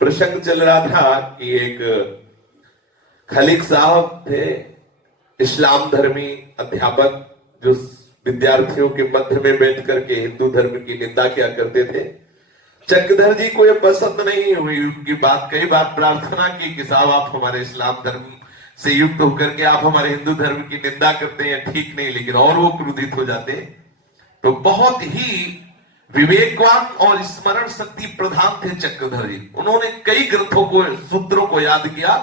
प्रसंग चल रहा था कि एक खलीक साहब थे, इस्लाम धर्मी अध्यापक, जो विद्यार्थियों के मध्य में बैठ करके हिंदू धर्म की निंदा किया करते थे। चक्रधर जी को यह पसंद नहीं हुई उनकी बात। कई बार प्रार्थना की कि साहब आप हमारे इस्लाम धर्म से युक्त होकर के आप हमारे हिंदू धर्म की निंदा करते हैं, ठीक नहीं। लेकिन और वो क्रोधित हो जाते। तो बहुत ही विवेकवान और स्मरण शक्ति प्रधान थे चक्रधर जी। उन्होंने कई ग्रंथों को, सूत्रों को याद किया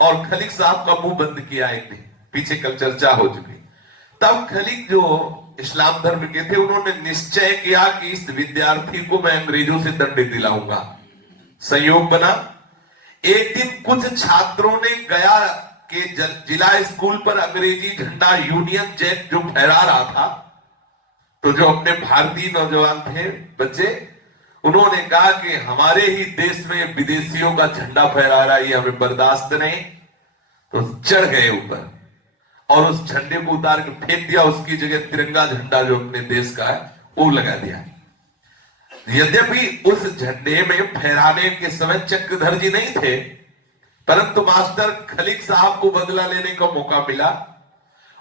और खलीक साहब का मुंह बंद किया एक दिन। पीछे कल चर्चा हो चुकी। तब खलीक जो इस्लाम धर्म के थे, उन्होंने निश्चय किया कि इस विद्यार्थी को मैं अंग्रेजों से दंड दिलाऊंगा। संयोग बना, एक दिन कुछ छात्रों ने गया के जिला स्कूल पर अंग्रेजी झंडा यूनियन जैक जो फहरा रहा था, तो जो अपने भारतीय नौजवान थे बच्चे, उन्होंने कहा कि हमारे ही देश में विदेशियों का झंडा फहरा रहा है, ये हमें बर्दाश्त नहीं। तो चढ़ गए ऊपर और उस झंडे को उतार के फेंक दिया। उसकी जगह तिरंगा झंडा जो अपने देश का है वो लगा दिया। यद्यपि उस झंडे में फहराने के समय चक्रधर जी नहीं थे, परंतु मास्टर खलीक साहब को बदला लेने का मौका मिला।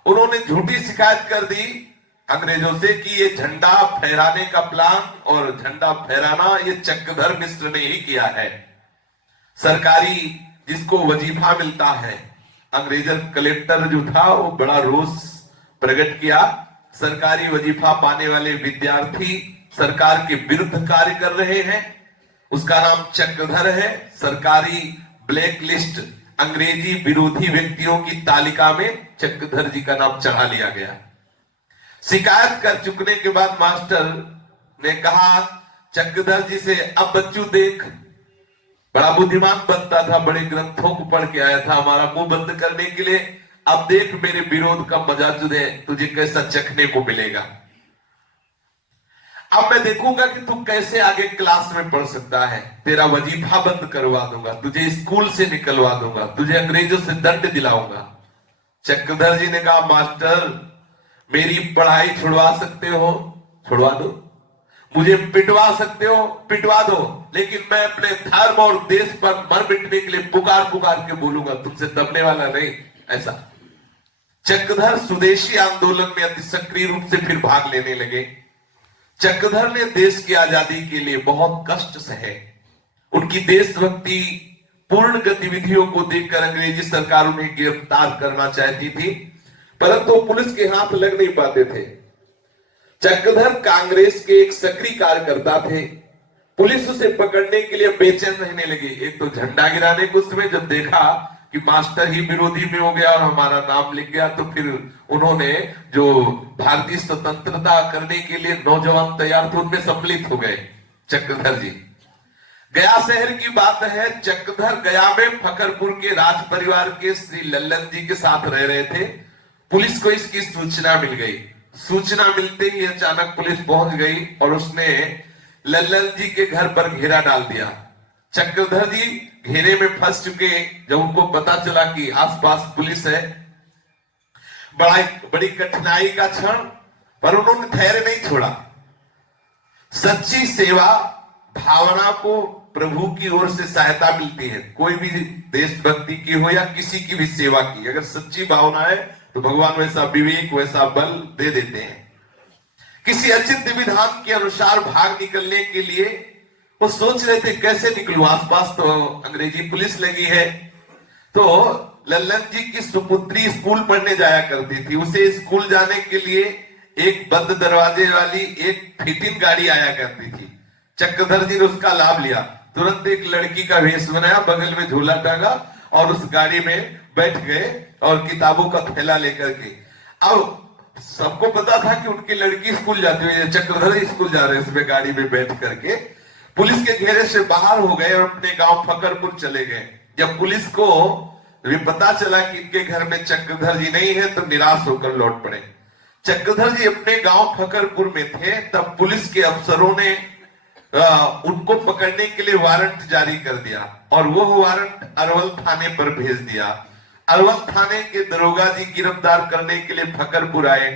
उन्होंने झूठी शिकायत कर दी अंग्रेजों से कि ये झंडा फहराने का प्लान और झंडा फहराना ये चक्रधर मिश्र ने ही किया है। सरकारी जिसको वजीफा मिलता है, अंग्रेज कलेक्टर जो था वो बड़ा रोष प्रकट किया। सरकारी वजीफा पाने वाले विद्यार्थी सरकार के विरुद्ध कार्य कर रहे हैं, उसका नाम चक्रधर है। सरकारी ब्लैक लिस्ट, अंग्रेजी विरोधी व्यक्तियों की तालिका में चक्रधर जी का नाम चढ़ा लिया गया। शिकायत कर चुकने के बाद मास्टर ने कहा चक्रधर जी से, अब बच्चू देख, बड़ा बुद्धिमान बनता था, बड़े ग्रंथों को पढ़ के आया था हमारा मुंह बंद करने के लिए। अब देख मेरे विरोध का मजा तुझे कैसा चखने को मिलेगा। अब मैं देखूंगा कि तू कैसे आगे क्लास में पढ़ सकता है। तेरा वजीफा बंद करवा दूंगा, तुझे स्कूल से निकलवा दूंगा, तुझे अंग्रेजों से दंड दिलाऊंगा। चक्रधर जी ने कहा मास्टर, मेरी पढ़ाई छुड़वा सकते हो, छुड़वा दो, मुझे पिटवा सकते हो, पिटवा दो, लेकिन मैं अपने धर्म और देश पर मर मिटने के लिए पुकार पुकार के बोलूंगा, तुमसे दबने वाला नहीं। ऐसा चक्रधर स्वदेशी आंदोलन में अति सक्रिय रूप से फिर भाग लेने लगे। चक्रधर ने देश की आजादी के लिए बहुत कष्ट सहे। उनकी देशभक्ति पूर्ण गतिविधियों को देखकर अंग्रेजी सरकार उन्हें गिरफ्तार करना चाहती थी, परंतु पुलिस के हाथ लग नहीं पाते थे। चक्रधर कांग्रेस के एक सक्रिय कार्यकर्ता थे। पुलिस उसे पकड़ने के लिए बेचैन रहने लगी। एक तो झंडा गिराने को समय जब देखा कि मास्टर ही विरोधी में हो गया और हमारा नाम लिख गया, तो फिर उन्होंने जो भारतीय स्वतंत्रता करने के लिए नौजवान तैयार थे उनमें सम्मिलित हो गए चक्रधर जी। गया शहर की बात है, चक्रधर गया में फकरपुर के राज परिवार के श्री लल्लन जी के साथ रह रहे थे। पुलिस को इसकी सूचना मिल गई। सूचना मिलते ही अचानक पुलिस पहुंच गई और उसने लल्लन जी के घर पर घेरा डाल दिया। चक्रधर जी घेरे में फंस चुके। जब उनको पता चला कि आसपास पुलिस है, बड़ी कठिनाई का क्षण, पर उन्होंने धैर्य नहीं छोड़ा। सच्ची सेवा भावना को प्रभु की ओर से सहायता मिलती है। कोई भी देशभक्ति की हो या किसी की भी सेवा की, अगर सच्ची भावना है तो भगवान वैसा विवेक, वैसा बल दे देते हैं। किसी अचिंत्य विधान के अनुसार भाग निकलने के लिए वो सोच रहे थे कैसे निकलूं, आसपास तो अंग्रेजी पुलिस लगी है। तो लल्लन जी की सुपुत्री स्कूल पढ़ने जाया करती थी। उसे स्कूल जाने के लिए एक बंद दरवाजे वाली एक फिटिंग गाड़ी आया करती थी। चक्रधर जी ने उसका लाभ लिया। तुरंत एक लड़की का वेश बनाया, बगल में झूला टांगा और उस गाड़ी में बैठ गए और किताबों का थैला लेकर के। अब सबको पता था कि उनकी लड़की स्कूल जाती हुई, चक्रधर स्कूल जा रहे हैं उसमें गाड़ी में बैठ करके। पुलिस के घेरे से बाहर हो गए और अपने गांव फकरपुर चले गए। जब पुलिस को भी पता चला कि इनके घर में चक्रधर जी नहीं है, तो निराश होकर लौट पड़े। चक्रधर जी अपने गांव फकरपुर में थे, तब पुलिस के अफसरों ने उनको पकड़ने के लिए वारंट जारी कर दिया और वो वारंट अरवल थाने पर भेज दिया। अरवल थाने के दरोगा जी गिरफ्तार करने के लिए फकरपुर आए।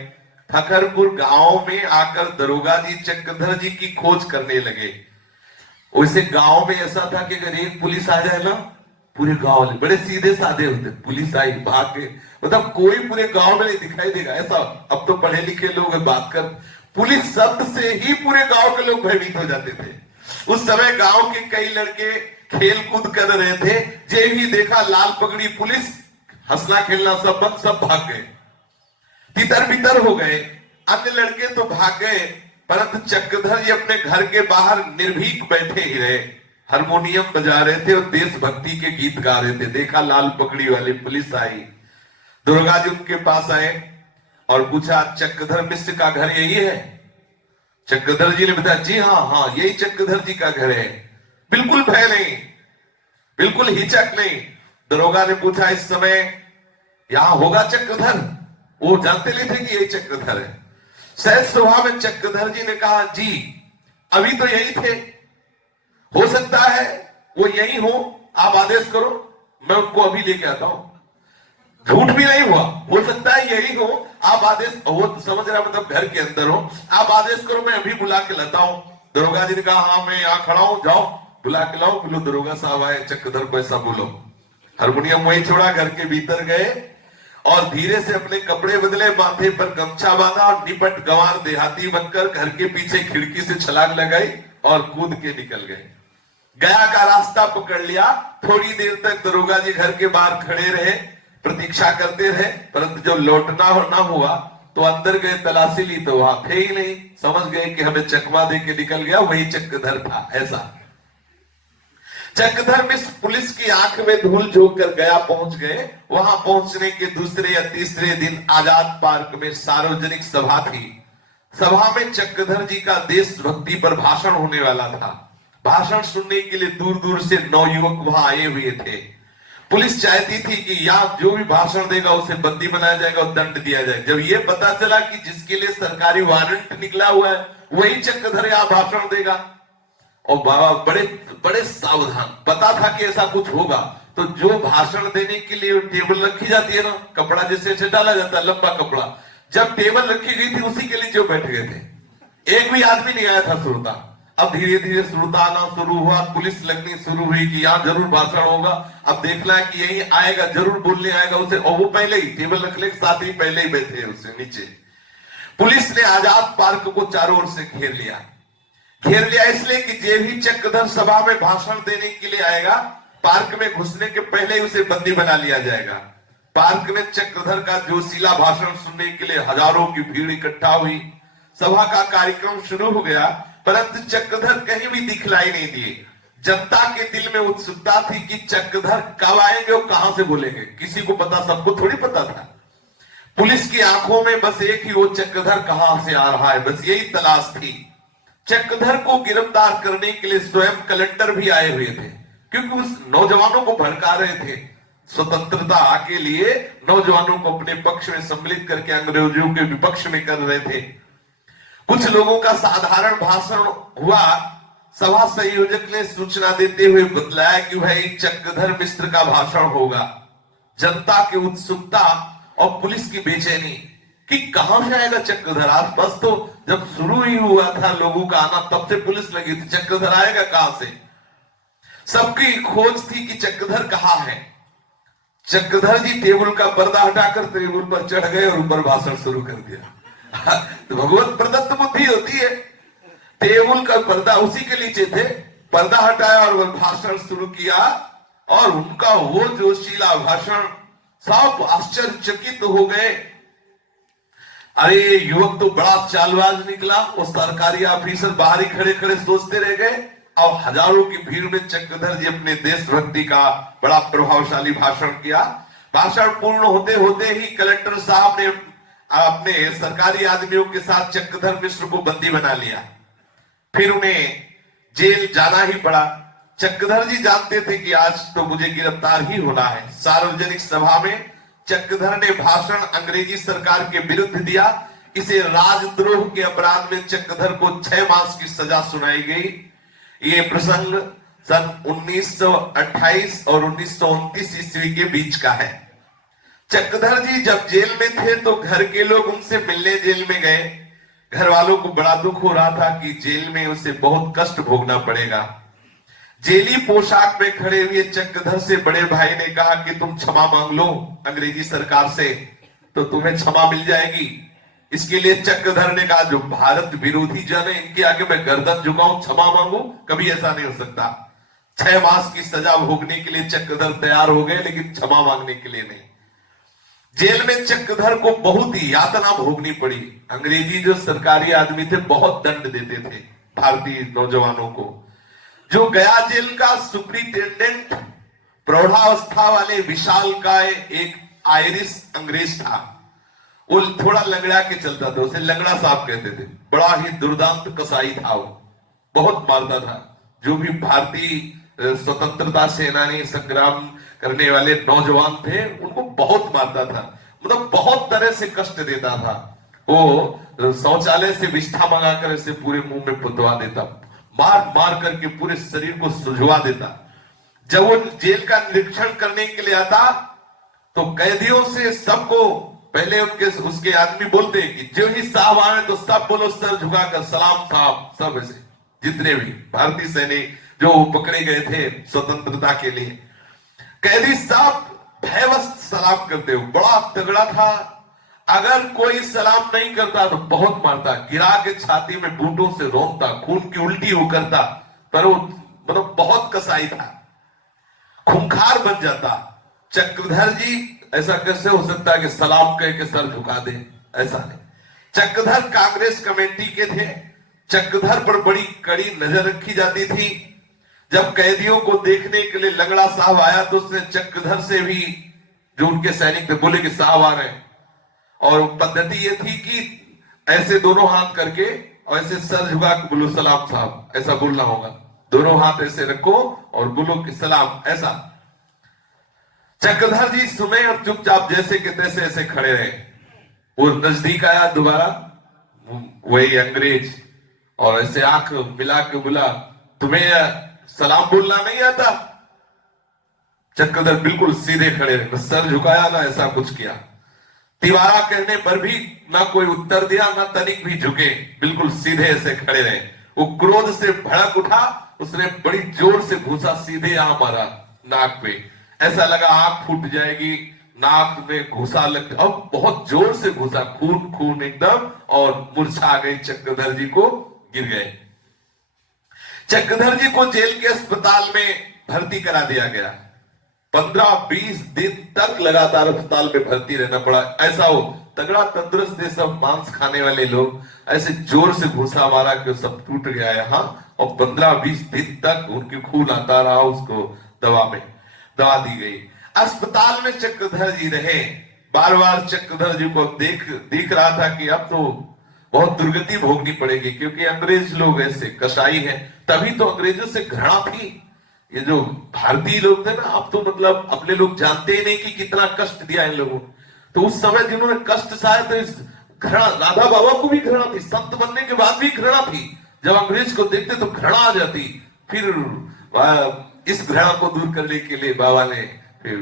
फकरपुर गांव में आकर दरोगा जी चक्रधर जी की खोज करने लगे। वैसे गांव में ऐसा था कि अगर एक पुलिस आ जाए ना, पूरे गांव वाले बड़े सीधे साधे होते, पुलिस आई भाग गए, मतलब कोई पूरे गांव में नहीं दिखाई देगा ऐसा। अब तो पढ़े लिखे लोग बात कर, पुलिस शब्द से ही पूरे गांव के लोग भयभीत हो जाते थे। उस समय गांव के कई लड़के खेल कूद कर रहे थे, जे भी देखा लाल पगड़ी पुलिस, हंसना खेलना सब बंद, सब भाग गए, तितर बितर हो गए। अन्य लड़के तो भाग गए, परंतु चक्रधर जी अपने घर के बाहर निर्भीक बैठे ही रहे, हारमोनियम बजा रहे थे और देशभक्ति के गीत गा रहे थे। देखा लाल पगड़ी वाली पुलिस आई, दुर्गा जी उनके पास आए और पूछा चक्रधर मिश्र का घर यही है? चक्रधर जी ने बताया जी हाँ हाँ यही चक्रधर जी का घर है। बिल्कुल भय नहीं, बिल्कुल हिचक नहीं। दरोगा ने पूछा इस समय यहां होगा चक्रधर? वो जानते नहीं थे कि यही चक्रधर है। सहज स्वभाव में चक्रधर जी ने कहा जी अभी तो यही थे, हो सकता है वो यही हो, आप आदेश करो मैं उनको अभी लेके आता हूं। झूठ भी नहीं हुआ, हो सकता है यही हो, आप आदेश, वो समझ रहा मतलब घर के अंदर हो, आप आदेश करो मैं अभी बुला के लाता हूं। दरोगा जी ने कहा हाँ मैं यहां खड़ा हूं, जाओ बुला के लाओ। बोलो दरोगा साहब आए, चक्रधर को ऐसा बोलो। हारमोनियम वही छोड़ा, घर के भीतर गए और धीरे से अपने कपड़े बदले, माथे पर गमछा बांधा और निपट गंवार देहाती बनकर घर के पीछे खिड़की से छलांग लगाई और कूद के निकल गए। गया का रास्ता पकड़ लिया। थोड़ी देर तक दरोगा जी घर के बाहर खड़े रहे, प्रतीक्षा करते रहे, परंतु जब लौटना ना हुआ तो अंदर गए, तलाशी ली तो वहां थे ही नहीं। समझ गए कि हमें चकमा दे के निकल गया, वही चक्रधर था। ऐसा चक्रधर मिश्र पुलिस की आंख में धूल झोंक कर गया पहुंच गए। वहां पहुंचने के दूसरे या तीसरे दिन आजाद पार्क में सार्वजनिक सभा थी। सभा में चक्रधर जी का देशभक्ति पर भाषण होने वाला था। भाषण सुनने के लिए दूर दूर से नवयुवक वहां आए हुए थे। पुलिस चाहती थी कि यहाँ जो भी भाषण देगा उसे बंदी बनाया जाएगा और दंड दिया जाए। जब ये पता चला कि जिसके लिए सरकारी वारंट निकला हुआ है वही चक्रधर यहाँ भाषण देगा, और बाबा बड़े बड़े सावधान, पता था कि ऐसा कुछ होगा, तो जो भाषण देने के लिए टेबल रखी जाती है ना, कपड़ा जैसे ऐसे डाला जाता है लंबा कपड़ा, जब टेबल रखी गई थी उसी के लिए जो बैठ गए थे, एक भी आदमी नहीं आया था श्रोता। अब धीरे धीरे श्रोता आना शुरू हुआ, पुलिस लगनी शुरू हुई कि यहाँ जरूर भाषण होगा, अब देखना है कि यही आएगा, जरूर बोलने आएगा उसे, और वो पहले ही टेबल रखने के साथ ही पहले ही बैठे उससे नीचे। पुलिस ने आजाद पार्क को चारों ओर से घेर लिया इसलिए कि जे भी चक्रधर सभा में भाषण देने के लिए आएगा, पार्क में घुसने के पहले ही उसे बंदी बना लिया जाएगा। पार्क में चक्रधर का जोशीला भाषण सुनने के लिए हजारों की भीड़ इकट्ठा हुई। सभा का कार्यक्रम शुरू हो गया, परंतु चक्रधर कहीं भी दिखलाई नहीं दिए। जनता के दिल में उत्सुकता थी कि चक्रधर कब आएंगे और कहां से बोलेंगे। किसी को पता, सबको थोड़ी पता था। पुलिस की आंखों में बस एक ही, वो चक्रधर कहां से आ रहा है, बस यही तलाश थी। चक्रधर को गिरफ्तार करने के लिए स्वयं कलेक्टर भी आए हुए थे, क्योंकि उस नौजवानों को भड़का रहे थे। स्वतंत्रता के लिए नौजवानों को अपने पक्ष में सम्मिलित करके अंग्रेजों के विपक्ष में कर रहे थे। कुछ लोगों का साधारण भाषण हुआ। सभा संयोजक ने सूचना देते हुए बतलाया कि भाई चक्रधर मिश्र का भाषण होगा। जनता की उत्सुकता और पुलिस की बेचैनी कि कहां से आएगा चक्रधर। आसपास तो जब शुरू ही हुआ था लोगों का आना, तब से पुलिस लगी थी, चक्रधर आएगा कहां से। सबकी खोज थी कि चक्रधर कहां है। चक्रधर जी टेबल का पर्दा हटाकर टेबल पर चढ़ गए और ऊपर भाषण शुरू कर दिया। तो भगवत प्रदत्त बुद्धि होती है। टेबल का पर्दा उसी के नीचे थे, पर्दा हटाया और वह भाषण शुरू किया, और उनका वो जोशीला भाषण, सब आश्चर्यचकित हो गए। अरे युवक तो बड़ा चालबाज निकला। वो सरकारी ऑफिसर बाहर ही खड़े खड़े सोचते रह गए, और हजारों की भीड़ में चक्रधर जी अपने देशभक्ति का बड़ा प्रभावशाली भाषण किया। भाषण पूर्ण होते होते ही कलेक्टर साहब ने अपने सरकारी आदमियों के साथ चक्रधर मिश्र को बंदी बना लिया। फिर उन्हें जेल जाना ही पड़ा। चक्रधर जी जानते थे कि आज तो मुझे गिरफ्तार ही होना है। सार्वजनिक सभा में चक्रधर ने भाषण अंग्रेजी सरकार के विरुद्ध दिया। इसे राजद्रोह के अपराध में चक्रधर को 6 मास की सजा सुनाई गई। ये प्रसंग सन 1928 और 1929 ईस्वी के बीच का है। चक्रधर जी जब जेल में थे तो घर के लोग उनसे मिलने जेल में गए। घर वालों को बड़ा दुख हो रहा था कि जेल में उसे बहुत कष्ट भोगना पड़ेगा। जेली पोशाक में खड़े हुए चक्रधर से बड़े भाई ने कहा कि तुम क्षमा मांग लो अंग्रेजी सरकार से, तो तुम्हें क्षमा मिल जाएगी। इसके लिए चक्रधर ने कहा जो भारत विरोधी जन है इनके आगे मैं गर्दन झुकाऊं, क्षमा मांगू, कभी ऐसा नहीं हो सकता। 6 मास की सजा भोगने के लिए चक्रधर तैयार हो गए, लेकिन क्षमा मांगने के लिए नहीं। जेल में चक्रधर को बहुत ही यातना भोगनी पड़ी। अंग्रेजी जो सरकारी आदमी थे बहुत दंड देते थे भारतीय नौजवानों को। जो गया जेल का सुप्रिंटेंडेंट प्रौढ़ावस्था वाले विशाल का एक आयरिश अंग्रेज था, वो थोड़ा लंगड़ा के चलता था, उसे लंगड़ा साहब कहते थे। बड़ा ही दुर्दांत कसाई था, वो बहुत मारता था। जो भी भारतीय स्वतंत्रता सेनानी संग्राम करने वाले नौजवान थे उनको बहुत मारता था, मतलब बहुत तरह से कष्ट देता था। वो शौचालय से विष्ठा मंगाकर इसे पूरे मुंह में पुतवा देता, मार मार करके पूरे शरीर को सुझवा देता। जब वो जेल का निरीक्षण करने के लिए आता तो कैदियों से सबको पहले उसके आदमी बोलते हैं कि जो ही साहब आए तो सब बोलो सर झुकाकर सलाम साहब, सब ऐसे जितने भी भारतीय सैनिक जो पकड़े गए थे स्वतंत्रता के लिए, कैदी साहब भयवश सलाम करते हो। बड़ा तगड़ा था, अगर कोई सलाम नहीं करता तो बहुत मारता, गिरा के छाती में बूटों से रोकता, खून की उल्टी हो करता। पर वो मतलब बहुत कसाई था, खूंखार बन जाता। चक्रधर जी ऐसा कैसे हो सकता है कि सलाम कह के सर झुका दे, ऐसा नहीं। चक्रधर कांग्रेस कमेटी के थे, चक्रधर पर बड़ी कड़ी नजर रखी जाती थी। जब कैदियों को देखने के लिए लंगड़ा साहब आया तो उसने चक्रधर से भी, जो उनके सैनिक थे, बोले कि साहब आ रहे हैं। और पद्धति ये थी कि ऐसे दोनों हाथ करके और ऐसे सर झुका के बोलो सलाम साहब, ऐसा बोलना होगा। दोनों हाथ ऐसे रखो और बोलो कि सलाम, ऐसा। चक्रधर जी सुने और चुपचाप जैसे कि तैसे ऐसे खड़े रहे। वो नजदीक आया दोबारा, वही अंग्रेज, और ऐसे आंख मिला के बोला तुम्हें सलाम बोलना नहीं आता? चक्रधर बिल्कुल सीधे खड़े रहे, सर झुकाया ना ऐसा कुछ किया। तिवारा कहने पर भी ना कोई उत्तर दिया, ना तनिक भी झुके, बिल्कुल सीधे ऐसे खड़े रहे। वो क्रोध से भड़क उठा, उसने बड़ी जोर से घूसा सीधे यहां मारा नाक पे, ऐसा लगा आंख फूट जाएगी। नाक में घुसा लग, अब बहुत जोर से घुसा, खून खून एकदम, और मूर्छा गई, चक्रधर जी को गिर गए। चक्रधर जी को जेल के अस्पताल में भर्ती करा दिया गया। 15-20 दिन तक लगातार अस्पताल में भर्ती रहना पड़ा। ऐसा हो तगड़ा तंदुरुस्त है, सब मांस खाने वाले लोग, ऐसे जोर से घुसा मारा कि सब टूट गया यहाँ, और 15-20 दिन तक उनके खून आता रहा, उसको दवा दी गई। अस्पताल में चक्रधर जी रहे। बार बार चक्रधर जी को देख रहा था कि अब तो बहुत दुर्गति भोगनी पड़ेगी, क्योंकि अंग्रेज लोग ऐसे कसाई हैं। तभी तो अंग्रेजों से घृणा थी। ये जो भारतीय लोग थे ना, अब तो मतलब अपने लोग जानते ही नहीं कि कितना कष्ट दिया इन लोगों। तो उस समय जिन्होंने कष्ट सहाय, तो इस घृणा, राधा बाबा को भी घृणा थी, संत बनने के बाद भी घृणा थी। जब अंग्रेज को देखते तो घृणा आ जाती। फिर इस घृणा को दूर करने के लिए बाबा ने फिर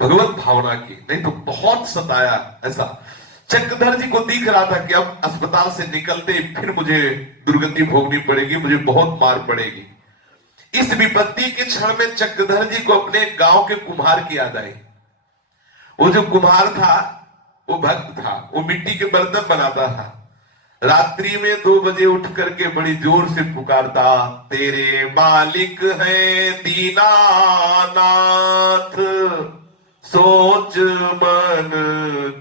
भगवत भावना की, नहीं तो बहुत सताया। ऐसा चक्रधर जी को दिख रहा था कि अब अस्पताल से निकलते फिर मुझे दुर्गति भोगनी पड़ेगी, मुझे बहुत मार पड़ेगी। इस विपत्ति के क्षण में चक्रधर जी को अपने गांव के कुम्हार की याद आई। वो जो कुम्हार था वो भक्त था, वो मिट्टी के बर्तन बनाता था। रात्रि में 2 बजे उठ करके बड़ी जोर से पुकारता, तेरे मालिक है दीनानाथ, सोच मन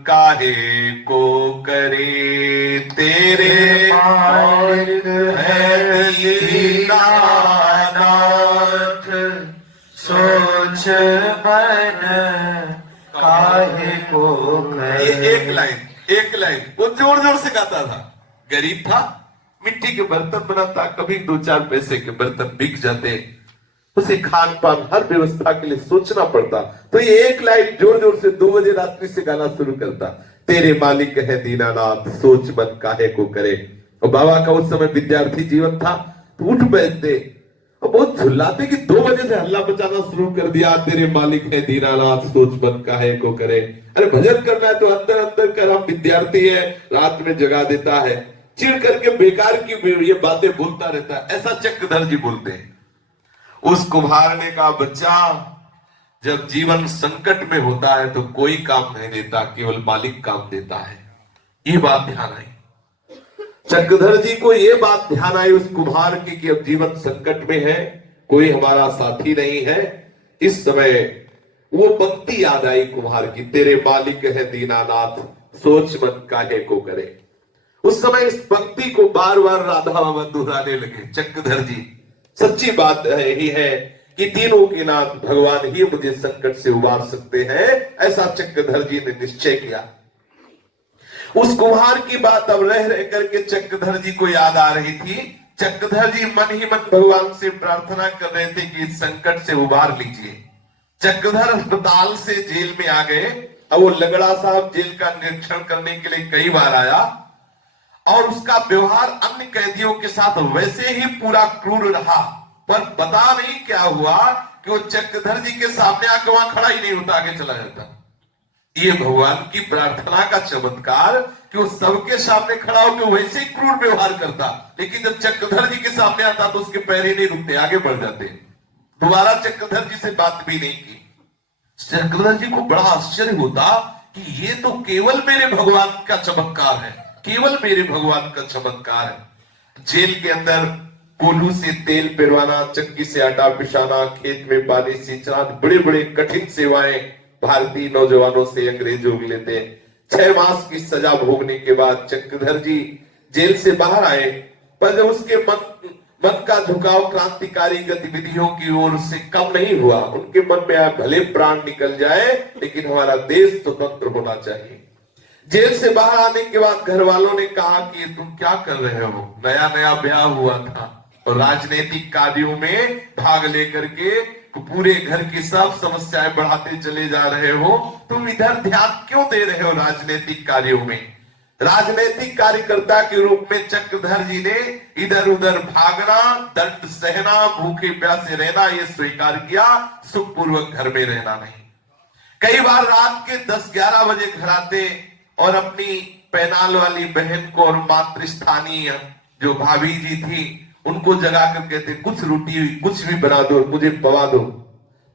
काहे को करे, तेरे मालिक है दीनानाथ, सोच मन काहे को करे। एक लाइन वो जोर जोर से गाता था। गरीब था, मिट्टी के बर्तन बनाता, कभी 2-4 पैसे के बर्तन बिक जाते, उसे खान पान हर व्यवस्था के लिए सोचना पड़ता। तो ये एक लाइन जोर जोर से 2 बजे रात्रि से गाना शुरू करता, तेरे मालिक है दीनानाथ, सोच मन काहे को करे। और बाबा का उस समय विद्यार्थी जीवन था, तो उठ बैठते और बहुत झुल्लाते कि 2 बजे से हल्ला मचाना शुरू कर दिया, तेरे मालिक है दीनानाथ, सोच मन काहे को करे। अरे भजन करना है तो अंदर अंदर कर, हम विद्यार्थी है, रात में जगा देता है, चिढ़ करके बेकार की ये बातें बोलता रहता है। ऐसा चक्रधर जी बोलते हैं। उस कुम्हार ने कहा, बच्चा, जब जीवन संकट में होता है तो कोई काम नहीं देता, केवल मालिक काम देता है। ये बात ध्यान आई चक्रधर जी को, ये बात ध्यान आई उस कुम्हार की कि अब जीवन संकट में है, कोई हमारा साथी नहीं है। इस समय वो पंक्ति याद आई कुम्हार की, तेरे मालिक है दीनानाथ, सोच मन काहे को करे। उस समय इस पंक्ति को बार बार राधा बाबा दोहराने लगे चक्रधर जी। सच्ची बात यही है कि तीनों के नाथ भगवान ही मुझे संकट से उबार सकते हैं, ऐसा चक्रधर जी ने निश्चय किया। उस कुम्हार की बात अब रह रह करके चक्रधर जी को याद आ रही थी। चक्रधर जी मन ही मन भगवान से प्रार्थना कर रहे थे कि इस संकट से उबार लीजिए। चक्रधर अस्पताल से जेल में आ गए। अब वो लगड़ा साहब जेल का निरीक्षण करने के लिए कई बार आया और उसका व्यवहार अन्य कैदियों के साथ वैसे ही पूरा क्रूर रहा, पर पता नहीं क्या हुआ कि वो चक्रधर जी के सामने आकर वहां खड़ा ही नहीं होता, आगे चला जाता। ये भगवान की प्रार्थना का चमत्कार कि वो सबके सामने खड़ा होकर वैसे ही क्रूर व्यवहार करता, लेकिन जब चक्रधर जी के सामने आता तो उसके पैर ही नहीं रुकते, आगे बढ़ जाते। दोबारा चक्रधर जी से बात भी नहीं की। चक्रधर जी को बड़ा आश्चर्य होता कि ये तो केवल मेरे भगवान का चमत्कार है, केवल मेरे भगवान का चमत्कार है। जेल के अंदर कोल्हू से तेल पिरवाना, चक्की से आटा पिसाना, खेत में पानी सींचना, बड़े बड़े कठिन सेवाएं भारतीय नौजवानों से अंग्रेज लोग लेते। 6 मास की सजा भोगने के बाद चक्रधर जी जेल से बाहर आए, पर जब उसके मन का झुकाव क्रांतिकारी गतिविधियों की ओर से कम नहीं हुआ। उनके मन में आया, भले प्राण निकल जाए लेकिन हमारा देश स्वतंत्र होना चाहिए। जेल से बाहर आने के बाद घर वालों ने कहा कि तुम क्या कर रहे हो, नया नया ब्याह हुआ था और राजनीतिक कार्यों में भाग लेकर के पूरे घर की सब समस्याएं बढ़ाते चले जा रहे हो, तुम इधर ध्यान क्यों दे रहे हो राजनीतिक कार्यों में। राजनीतिक कार्यकर्ता के रूप में चक्रधर जी ने इधर उधर भागना, दंड सहना, भूखे प्यासे रहना ये स्वीकार किया, सुखपूर्वक घर में रहना नहीं। कई बार रात के 10-11 बजे घर आते और अपनी पैनाल वाली बहन को और मातृस्थानीय जो भाभी जी थी उनको जगा कर कहते, कुछ रोटी कुछ भी बना दो, मुझे पवा दो।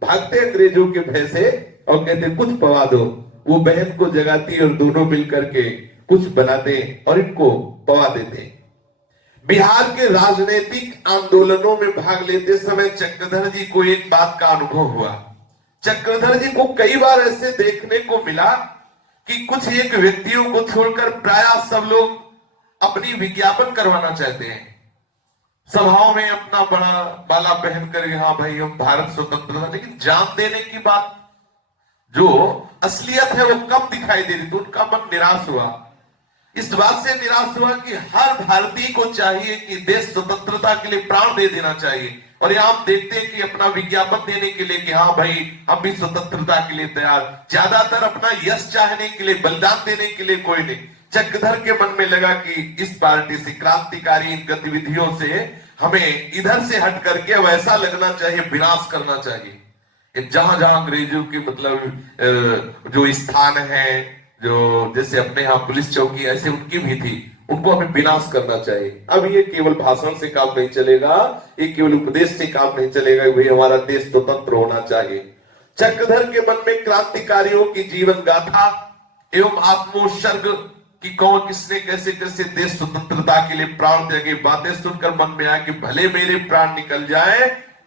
भागते अंग्रेजों के भय से और कहते कुछ पवा दो। वो बहन को जगाती और दोनों मिलकर के कुछ बनाते और इनको पवा देते। बिहार के राजनीतिक आंदोलनों में भाग लेते समय चक्रधर जी को एक बात का अनुभव हुआ। चक्रधर जी को कई बार ऐसे देखने को मिला कि कुछ एक व्यक्तियों को छोड़कर प्राय सब लोग अपनी विज्ञापन करवाना चाहते हैं। सभाओं में अपना बड़ा बाला पहन कर, हाँ भाई हम भारत स्वतंत्र था, लेकिन जान देने की बात जो असलियत है वो कम दिखाई दे रही, तो उनका मन निराश हुआ। इस बात से निराश हुआ कि हर भारतीय को चाहिए कि देश स्वतंत्रता के लिए प्राण दे देना चाहिए, और यहां आप देखते हैं कि अपना विज्ञापन देने के लिए कि हाँ भाई हम भी स्वतंत्रता के लिए तैयार, ज्यादातर अपना यश चाहने के लिए, बलिदान देने के लिए कोई नहीं। चक्रधर के मन में लगा कि इस पार्टी से, क्रांतिकारी गतिविधियों से हमें इधर से हट करके अब ऐसा लगना चाहिए, विनाश करना चाहिए। जहां जहां अंग्रेजों के मतलब जो स्थान है, जो जैसे अपने यहाँ पुलिस चौकी ऐसे उनकी भी थी, उनको हमें विनाश करना चाहिए। अब ये केवल भाषण से काम नहीं चलेगा, ये केवल उपदेश से काम नहीं चलेगा, भाई हमारा देश स्वतंत्र होना चाहिए। चक्रधर के मन में क्रांतिकारियों की जीवन गाथा एवं आत्मोत्सर्ग कि कौन किसने कैसे कैसे देश स्वतंत्रता के लिए प्राण त्यागे, बातें सुनकर मन में आया कि भले मेरे प्राण निकल जाए,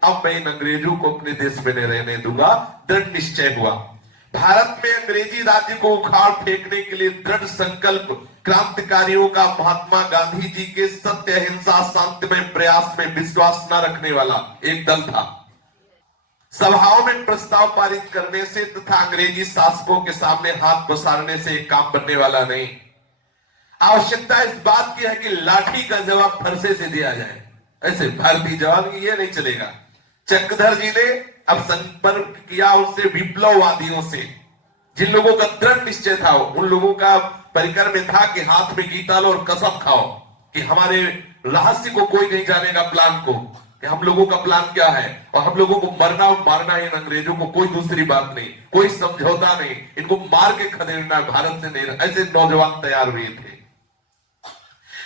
अब मैं इन अंग्रेजों को अपने देश में नहीं रहने दूंगा। दृढ़ निश्चय हुआ। भारत में अंग्रेजी राज्य को उखाड़ फेंकने के लिए दृढ़ संकल्प क्रांतिकारियों का महात्मा गांधी जी के सत्य, अहिंसा, शांतिमय प्रयास में विश्वास न रखने वाला एक दल था। सभाओं में प्रस्ताव पारित करने से तथा अंग्रेजी शासकों के सामने हाथ पसारने से एक काम बनने वाला नहीं। आवश्यकता इस बात की है कि लाठी का जवाब फरसे से दिया जाए, ऐसे भारतीय जवान की ये नहीं चलेगा। चक्रधर जी ने अब संपर्क किया उससे विप्लववादियों से, जिन लोगों का दृढ़ निश्चय था, उन लोगों का परिकर में था कि हाथ में गीता लो और कसम खाओ कि हमारे रहस्य को कोई नहीं जानेगा, प्लान को, कि हम लोगों का प्लान क्या है, और हम लोगों को मरना और मारना है इन अंग्रेजों को, कोई दूसरी बात नहीं, कोई समझौता नहीं, इनको मार के खदेड़ना, भारत से नहीं। ऐसे नौजवान तैयार हुए थे।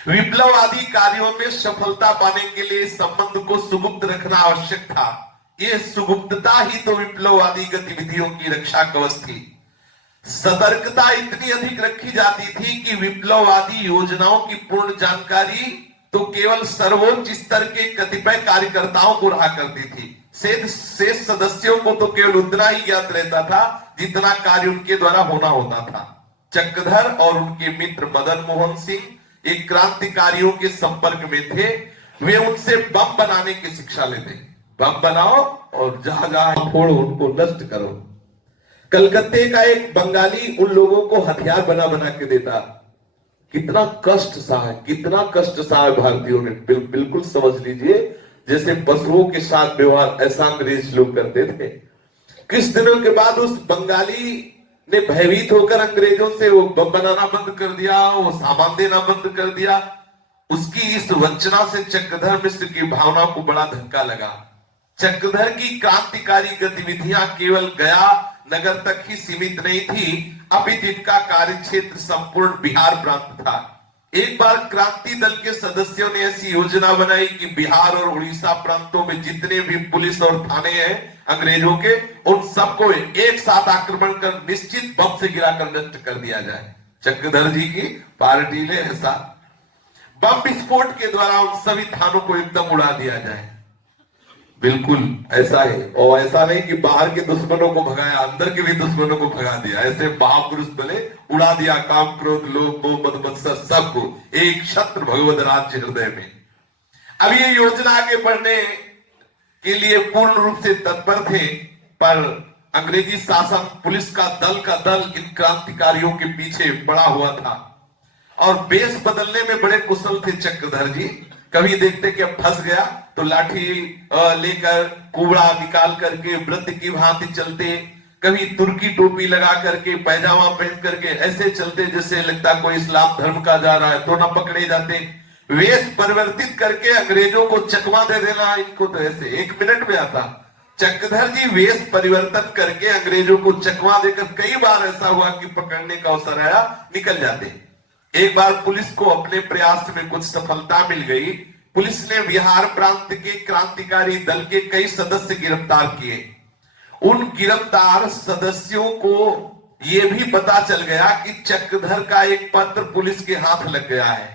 विप्लववादी कार्यों में सफलता पाने के लिए संबंध को सुगुप्त रखना आवश्यक था। ये सुगुप्तता ही तो विप्लववादी गतिविधियों की रक्षा कवच थी। सतर्कता इतनी अधिक रखी जाती थी कि विप्लववादी योजनाओं की पूर्ण जानकारी तो केवल सर्वोच्च स्तर के कतिपय कार्यकर्ताओं को रहा करती थी। शेष सदस्यों को तो केवल उतना ही ज्ञात रहता था जितना कार्य उनके द्वारा होना होता था। चक्रधर और उनके मित्र मदन मोहन सिंह एक क्रांतिकारियों के संपर्क में थे। वे उनसे बम बनाने की शिक्षा लेते। बम बनाओ और जहां जहां फोड़ो उनको नष्ट करो। कलकत्ते का एक बंगाली उन लोगों को हथियार बना बना के देता। कितना कष्ट सहा, कितना कष्ट सहा भारतीयों ने। बिल्कुल समझ लीजिए जैसे पशुओं के साथ व्यवहार ऐसा अंग्रेज लोग करते थे। कुछ दिनों के बाद उस बंगाली ने भयभीत होकर अंग्रेजों से वो बम बनाना बंद कर दिया, वो सामान देना बंद कर दिया। उसकी इस वंचना से चक्रधर मिश्र की भावना को बड़ा धक्का लगा। चक्रधर की क्रांतिकारी गतिविधियां केवल गया नगर तक ही सीमित नहीं थी, अपितु इनका कार्य क्षेत्र संपूर्ण बिहार प्रांत था। एक बार क्रांति दल के सदस्यों ने ऐसी योजना बनाई कि बिहार और उड़ीसा प्रांतों में जितने भी पुलिस और थाने हैं अंग्रेजों के, उन सबको एक साथ आक्रमण कर निश्चित बम से गिराकर नष्ट कर दिया जाए। चक्रधर जी की पार्टी ने ऐसा बम विस्फोट के द्वारा उन सभी थानों को एकदम उड़ा दिया जाए। बिल्कुल ऐसा है। और ऐसा नहीं कि बाहर के दुश्मनों को भगाया, अंदर के भी दुश्मनों को भगा दिया। ऐसे महापुरुष बने उड़ा दिया काम क्रोध लोभ मोह मद मत्सर सबको एक छत्र भगवत राज्य हृदय में। अब ये योजना आगे बढ़ने के लिए पूर्ण रूप से तत्पर थे, पर अंग्रेजी शासन पुलिस का दल इन क्रांतिकारियों के पीछे पड़ा हुआ था और बेस बदलने में बड़े कुशल थे चक्रधर जी। कभी देखते कि अब फंस गया तो लाठी लेकर कुबड़ा निकाल करके व्रत की भांति चलते, कभी तुर्की टोपी लगा करके पैजामा पहन करके ऐसे चलते जैसे लगता कोई इस्लाम धर्म का जा रहा है, तो ना पकड़े जाते। वेश परिवर्तित करके अंग्रेजों को चकमा दे देना, इनको तो ऐसे 1 मिनट में आता। चक्रधर जी वेश परिवर्तन करके अंग्रेजों को चकमा देकर कई बार ऐसा हुआ कि पकड़ने का अवसर आया निकल जाते। एक बार पुलिस को अपने प्रयास में कुछ सफलता मिल गई। पुलिस ने बिहार प्रांत के क्रांतिकारी दल के कई सदस्य गिरफ्तार किए। उन गिरफ्तार सदस्यों को यह भी पता चल गया कि चक्रधर का एक पत्र पुलिस के हाथ लग गया है।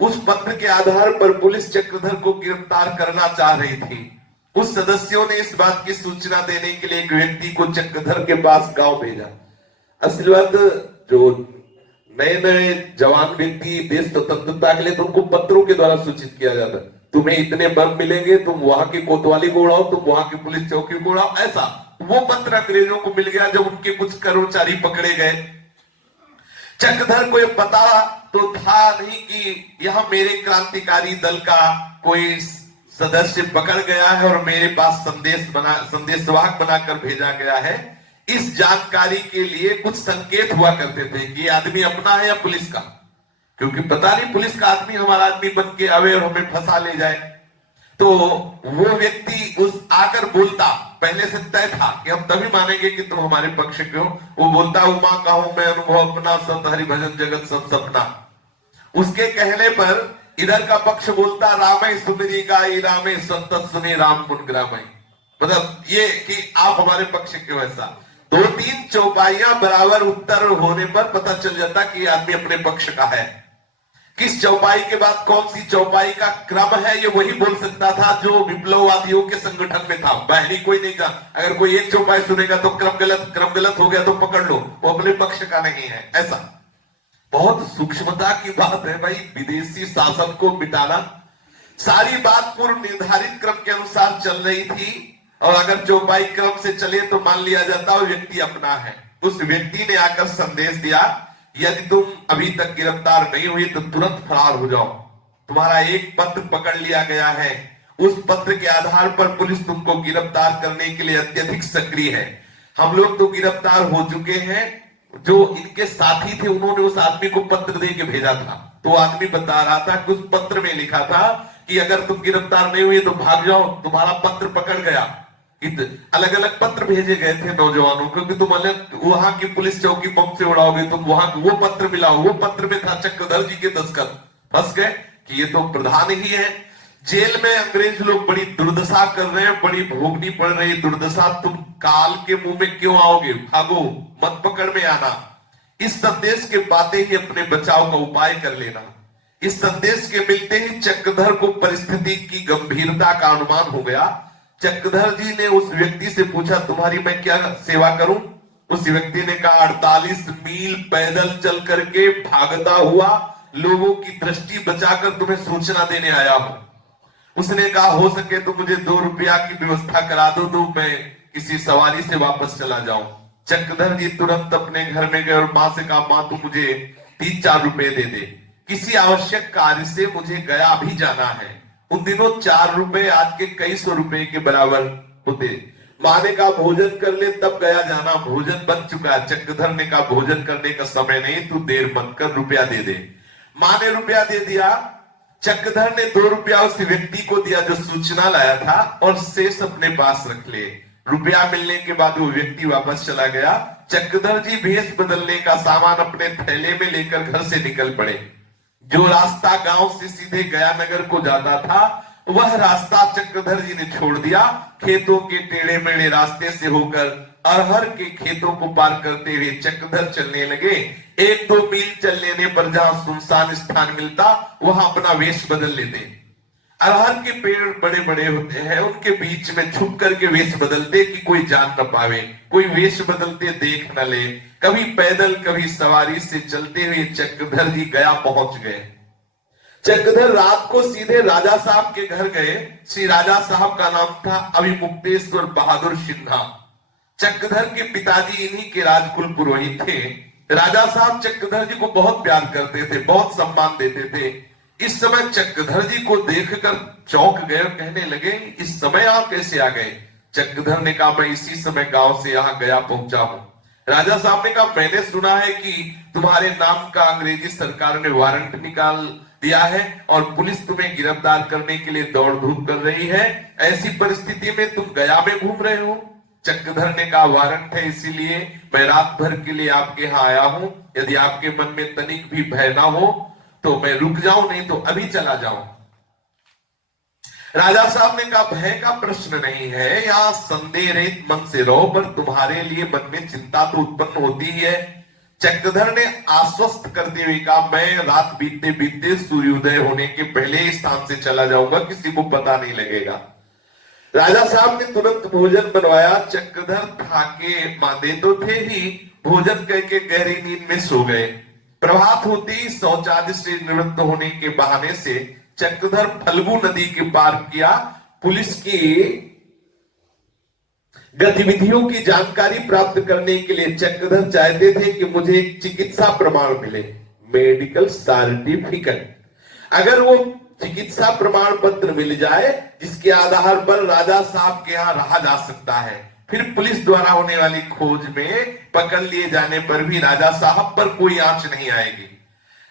उस पत्र के आधार पर पुलिस चक्रधर को गिरफ्तार करना चाह रही थी। उस सदस्यों ने इस बात की सूचना देने के लिए एक व्यक्ति को चक्रधर के पास गांव भेजा। असल बात जो नए नए जवान व्यक्ति देश स्वतंत्रता के लिए तो उनको पत्रों के द्वारा सूचित किया जाता है, तुम्हें इतने बम मिलेंगे, तुम वहां की कोतवाली को उड़ाओ, तुम वहां की पुलिस चौकी को उड़ाओ। ऐसा वो पत्र अंग्रेजों को मिल गया जब उनके कुछ कर्मचारी पकड़े गए। चक्रधर को यह पता तो था नहीं कि यह मेरे क्रांतिकारी दल का कोई सदस्य पकड़ गया है और मेरे पास संदेशवाहक बनाकर भेजा गया है। इस जानकारी के लिए कुछ संकेत हुआ करते थे कि आदमी अपना है या पुलिस का, क्योंकि पता नहीं पुलिस का आदमी हमारा आदमी बन के आवे और हमें फंसा ले जाए। तो वो व्यक्ति उस आकर बोलता, पहले से तय था कि हम तभी मानेंगे कि तुम हमारे पक्ष के हो। वो बोलता, उमा का हूं मैं अनुभव अपना, संत हरि भजन जगत सब सपना। उसके कहने पर इधर का पक्ष बोलता, रामे सुमिरी गाई रामे संतत सुनी राम गुण ग्रामई। मतलब ये कि आप हमारे पक्ष के हो। ऐसा 2-3 चौपाइयां बराबर उत्तर होने पर पता चल जाता कि आदमी अपने पक्ष का है। किस चौपाई के बाद कौन सी चौपाई का क्रम है ये वही बोल सकता था जो विप्लववादियों के संगठन में था। बाहरी कोई नहीं था। अगर कोई एक चौपाई सुनेगा तो क्रम गलत हो गया तो पकड़ लो, वो अपने पक्ष का नहीं है। ऐसा बहुत सूक्ष्मता की बात है भाई, विदेशी शासन को मिटाना। सारी बात पूर्व निर्धारित क्रम के अनुसार चल रही थी और अगर चौपाई क्रम से चले तो मान लिया जाता वो व्यक्ति अपना है। उस व्यक्ति ने आकर संदेश दिया, यदि तुम अभी तक गिरफ्तार नहीं हुई तो तुरंत फरार हो जाओ। तुम्हारा एक पत्र पकड़ लिया गया है, उस पत्र के आधार पर पुलिस तुमको गिरफ्तार करने के लिए अत्यधिक सक्रिय है। हम लोग तो गिरफ्तार हो चुके हैं, जो इनके साथी थे उन्होंने उस आदमी को पत्र दे के भेजा था। तो आदमी बता रहा था कि उस पत्र में लिखा था कि अगर तुम गिरफ्तार नहीं हुए तो भाग जाओ, तुम्हारा पत्र पकड़ गया। अलग अलग पत्र भेजे गए थे नौजवानों को कि तुम अलग वहां की पुलिस चौकी बम से उड़ाओगे, तुम वहां वो पत्र मिलाओ। वो पत्र में था चक्रधर जी के दस्तखत। फंस गए कि ये तो प्रधान ही है। जेल में अंग्रेज लोग बड़ी दुर्दशा कर रहे हैं, बड़ी भोगनी पड़ रही दुर्दशा, तुम काल के मुंह में क्यों आओगे, भागो, मत पकड़ में आना। इस संदेश के पाते ही अपने बचाव का उपाय कर लेना। इस संदेश के मिलते ही चक्रधर को परिस्थिति की गंभीरता का अनुमान हो गया। चक्रधर जी ने उस व्यक्ति से पूछा, तुम्हारी मैं क्या सेवा करूं? उस व्यक्ति ने कहा, 48 मील पैदल चल करके भागता हुआ लोगों की दृष्टि बचाकर तुम्हें सूचना देने आया हूं। उसने कहा, हो सके तो मुझे 2 रुपया की व्यवस्था करा दो, तो मैं किसी सवारी से वापस चला जाऊं। चक्रधर जी तुरंत अपने घर में गए और मां से कहा, मां तू मुझे 3-4 रुपए दे दे, किसी आवश्यक कार्य से मुझे गया भी जाना है। उन दिनों 4 रुपए आज के कई सौ रुपए के बराबर होते। मां ने कहा, भोजन कर ले तब गया जाना, भोजन बन चुका है। चक्रधर ने कहा, भोजन करने का समय नहीं, तू देर मत कर, रुपया दे दे। मां ने रुपया दे दिया। चक्रधर ने 2 रुपया उस व्यक्ति को दिया जो सूचना लाया था, और शेष अपने पास रख ले। रुपया मिलने के बाद वो व्यक्ति वापस चला गया। चक्रधर जी भेष बदलने का सामान अपने थैले में लेकर घर से निकल पड़े। जो रास्ता गांव से सीधे गया नगर को जाता था, वह रास्ता चक्रधर जी ने छोड़ दिया। खेतों के टेढ़े मेढ़े रास्ते से होकर अरहर के खेतों को पार करते हुए चक्रधर चलने लगे। 1-2 मील चल लेने पर जहां सुनसान स्थान मिलता, वहां अपना वेश बदल लेते। अरहर के पेड़ बड़े बड़े होते हैं, उनके बीच में छुप करके वेश बदलते कि कोई जान न पावे, कोई वेश बदलते देख न ले। कभी पैदल कभी सवारी से चलते हुए चक्रधर जी गया पहुंच गए। चक्रधर रात को सीधे राजा साहब के घर गए। श्री राजा साहब का नाम था अभिमुक्तेश्वर बहादुर सिन्हा। चक्रधर के पिताजी इन्हीं के राजकुल पुरोहित थे। राजा साहब चक्रधर जी को बहुत प्यार करते थे, बहुत सम्मान देते थे। इस समय चक्रधर जी को देखकर चौंक गए और कहने लगे, इस समय आप कैसे आ गए? चक्रधर ने कहा, मैं इसी समय गांव से यहाँ गया पहुंचा हूं। राजा साहब ने कहा, मैंने सुना है कि तुम्हारे नाम का अंग्रेजी सरकार ने वारंट निकाल दिया है और पुलिस तुम्हें गिरफ्तार करने के लिए दौड़ धूप कर रही है। ऐसी परिस्थिति में तुम गया में घूम रहे हो? चक्रधर ने कहा, वारंट है, इसीलिए मैं रात भर के लिए आपके यहाँ आया हूं। यदि आपके मन में तनिक भी भय ना हो तो मैं रुक जाऊं, नहीं तो अभी चला जाऊं। राजा साहब ने कहा, भय का प्रश्न नहीं है, यहां संदेह रहित मन से रहो, पर तुम्हारे लिए मन में चिंता तो उत्पन्न होती ही है। चक्रधर ने आश्वस्त करते हुए कहा, मैं रात बीतते बीतते सूर्योदय होने के पहले इस स्थान से चला जाऊंगा, किसी को पता नहीं लगेगा। राजा साहब ने तुरंत भोजन बनवाया। चक्रधर थाके मांदे तो थे ही, भोजन करके गहरी नींद में सो गए। प्रभात होते ही शौचालय से निवृत्त होने के बहाने से चक्रधर फल्गु नदी के पार किया। पुलिस की गतिविधियों की जानकारी प्राप्त करने के लिए चक्रधर चाहते थे कि मुझे एक चिकित्सा प्रमाण मिले, मेडिकल सर्टिफिकेट। अगर वो चिकित्सा प्रमाण पत्र मिल जाए जिसके आधार पर राजा साहब के यहाँ रहा जा सकता है, फिर पुलिस द्वारा होने वाली खोज में पकड़ लिए जाने पर भी राजा साहब पर कोई आंच नहीं आएगी।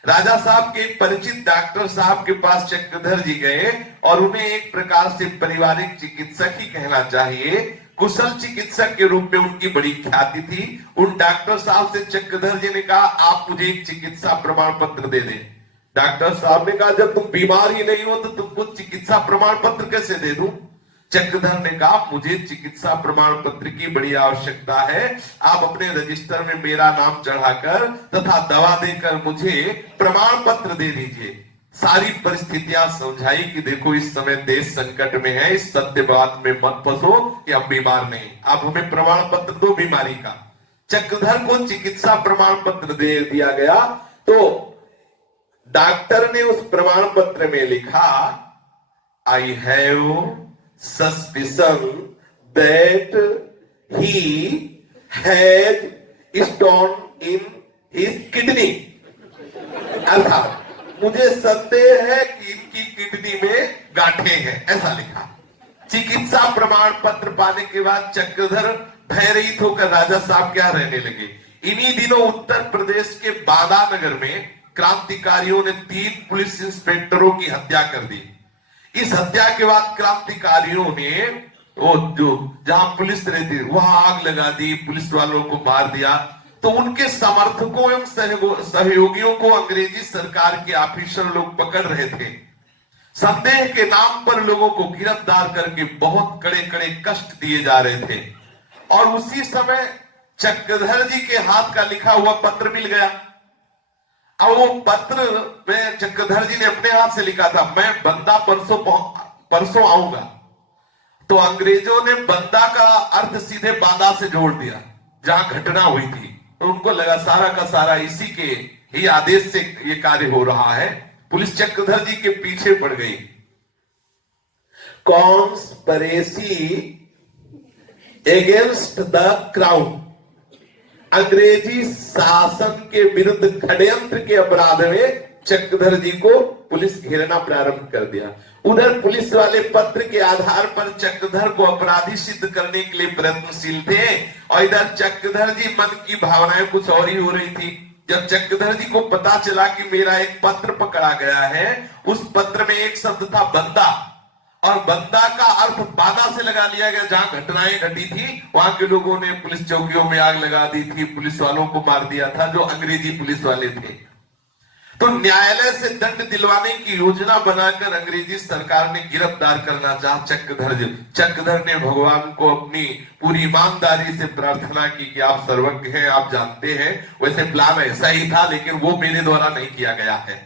राजा साहब के एक परिचित डॉक्टर साहब के पास चक्रधर जी गए और उन्हें एक प्रकार से पारिवारिक चिकित्सक ही कहना चाहिए, कुशल चिकित्सक के रूप में उनकी बड़ी ख्याति थी। उन डॉक्टर साहब से चक्रधर जी ने कहा, आप मुझे एक चिकित्सा प्रमाण पत्र दे दें। डॉक्टर साहब ने कहा, जब तुम बीमार ही नहीं हो तो तुमको चिकित्सा प्रमाण पत्र कैसे दे दूं? चक्रधर ने कहा, मुझे चिकित्सा प्रमाण पत्र की बड़ी आवश्यकता है, आप अपने रजिस्टर में मेरा नाम चढ़ाकर तथा दवा देकर मुझे प्रमाण पत्र दे दीजिए। सारी परिस्थितियां समझाई कि देखो इस समय देश संकट में है, इस सत्य बात में मत फंसो कि हम बीमार नहीं, आप हमें प्रमाण पत्र दो बीमारी का। चक्रधर को चिकित्सा प्रमाण पत्र दे दिया गया तो डॉक्टर ने उस प्रमाण पत्र में लिखा, I have suspicion that he had stone in his kidney। अर्थात मुझे संदेह है कि इनकी किडनी में गांठें हैं, ऐसा लिखा। चिकित्सा प्रमाण पत्र पाने के बाद चक्रधर भयरहित होकर राजा साहब के यहाँ रहने लगे। इन्हीं दिनों उत्तर प्रदेश के बांदा नगर में क्रांतिकारियों ने 3 पुलिस इंस्पेक्टरों की हत्या कर दी। इस हत्या के बाद क्रांतिकारियों ने वो जो जहां पुलिस रहती वहां आग लगा दी, पुलिस वालों को मार दिया। तो उनके समर्थकों एवं सहयोगियों को अंग्रेजी सरकार के ऑफिसर लोग पकड़ रहे थे। संदेह के नाम पर लोगों को गिरफ्तार करके बहुत कड़े कड़े कष्ट दिए जा रहे थे। और उसी समय चक्रधर जी के हाथ का लिखा हुआ पत्र मिल गया। अब वो पत्र में चक्रधर जी ने अपने हाथ से लिखा था, मैं बंदा परसों आऊंगा। तो अंग्रेजों ने बंदा का अर्थ सीधे बांदा से जोड़ दिया जहां घटना हुई थी। तो उनको लगा सारा का सारा इसी के ही आदेश से ये कार्य हो रहा है। पुलिस चक्रधर जी के पीछे पड़ गई। कॉन्स्पिरेसी एगेंस्ट द क्राउन, अंग्रेजी शासन के विरुद्ध षड्यंत्र के अपराध में चक्रधर जी को पुलिस घेरना प्रारंभ कर दिया। उधर पुलिस वाले पत्र के आधार पर चक्रधर को अपराधी सिद्ध करने के लिए प्रयत्नशील थे और इधर चक्रधर जी मन की भावनाएं कुछ और ही हो रही थी। जब चक्रधर जी को पता चला कि मेरा एक पत्र पकड़ा गया है, उस पत्र में एक शब्द था बंदा, और बंदा का अर्थ बाधा से लगा लिया गया। जहां घटनाएं घटी थी वहां के लोगों ने पुलिस चौकियों में आग लगा दी थी, पुलिस वालों को मार दिया था जो अंग्रेजी पुलिस वाले थे। तो न्यायालय से दंड दिलवाने की योजना बनाकर अंग्रेजी सरकार ने गिरफ्तार करना चाहा चक्रधर जी। चक्रधर ने भगवान को अपनी पूरी ईमानदारी से प्रार्थना की कि आप सर्वज्ञ हैं, आप जानते हैं, वैसे प्लान ऐसा ही था लेकिन वो मेरे द्वारा नहीं किया गया है,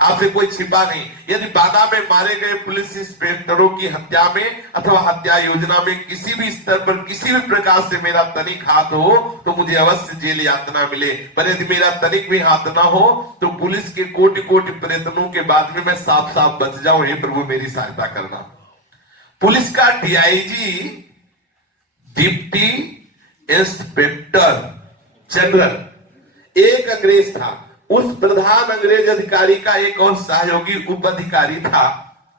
आपसे कोई छिपा नहीं। यदि बाधा में मारे गए पुलिस इंस्पेक्टरों की हत्या में अथवा हत्या योजना में किसी भी स्तर पर किसी भी प्रकार से मेरा तनिक हाथ हो तो मुझे अवश्य जेल यातना मिले, पर यदि मेरा तनिक भी हाथ ना हो तो पुलिस के कोटि कोटि प्रयत्नों के बाद में मैं साफ साफ बच जाऊं। हे प्रभु मेरी सहायता करना। पुलिस का डीआईजी डिप्टी इंस्पेक्टर जनरल एक अंग्रेज था। उस प्रधान अंग्रेज अधिकारी का एक और सहयोगी उप अधिकारी था।